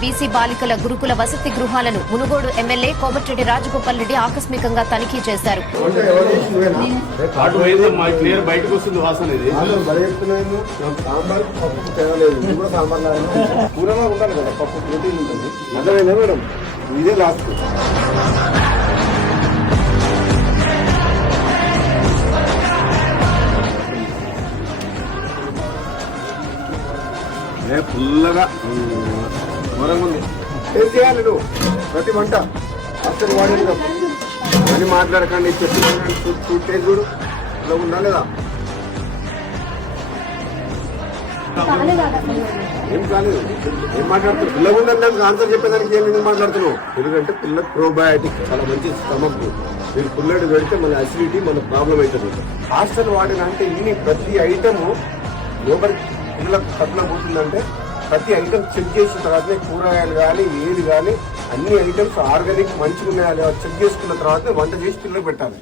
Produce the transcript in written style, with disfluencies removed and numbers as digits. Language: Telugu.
బీసీ బాలికల గురుకుల వసతి గృహాలను మునుగోడు ఎమ్మెల్యే కోమటిరెడ్డి రాజగోపాల్ రెడ్డి ఆకస్మికంగా తనిఖీ చేశారు. పుల్లగా ఘోరంగా ఉంది. ఏం చేయాలి నువ్వు? ప్రతి వంట అసలు వాడేది అని మాట్లాడకండి. చెప్పి చూడు ఇలా ఉందా లేదా? ఏం కాలేదు. ఏం మాట్లాడుతున్నావు? పిల్ల ఉందని దానికి ఆన్సర్ చెప్పేదానికి ఏం మాట్లాడుతున్నావు? ఎందుకంటే పిల్ల ప్రోబయాటిక్ చాలా మంచి స్టమక్. మీరు పుల్లడి పెడితే మన అసిడిటీ మన ప్రాబ్లం అవుతుంది. హాస్టల్ వాడిన అంటే ఇన్ని ప్రతి ఐటమ్ లోపలి పిల్లలకు కట్ల పోతుందంటే ప్రతి ఐటమ్ చెక్ చేసిన తర్వాతనే కూరగాయలు కానీ ఏది కానీ అన్ని ఐటమ్స్ ఆర్గానిక్ మంచిగా ఉన్నాయా చెక్ చేసుకున్న తర్వాత వంట చేసి పిల్లలు పెట్టాలి.